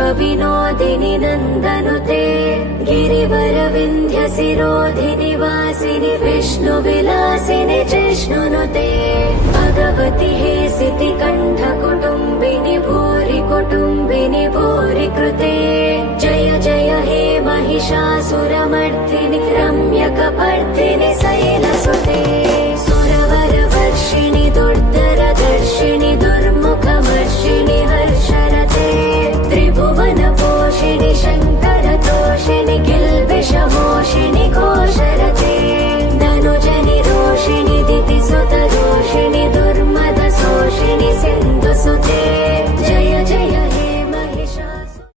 विश्वविनोदिनि नन्दनुते गिरिवरविन्ध्यशिरोधिनि वासिनि विष्णुविलासिनि जिष्णुनुते भगवति हेसिति कण्ठकुटुम्बिनि भूरि कुटुम्बिनि भूरि कृते जय जय हे महिषासुरमर्दिनि रम्यकपर्दिनि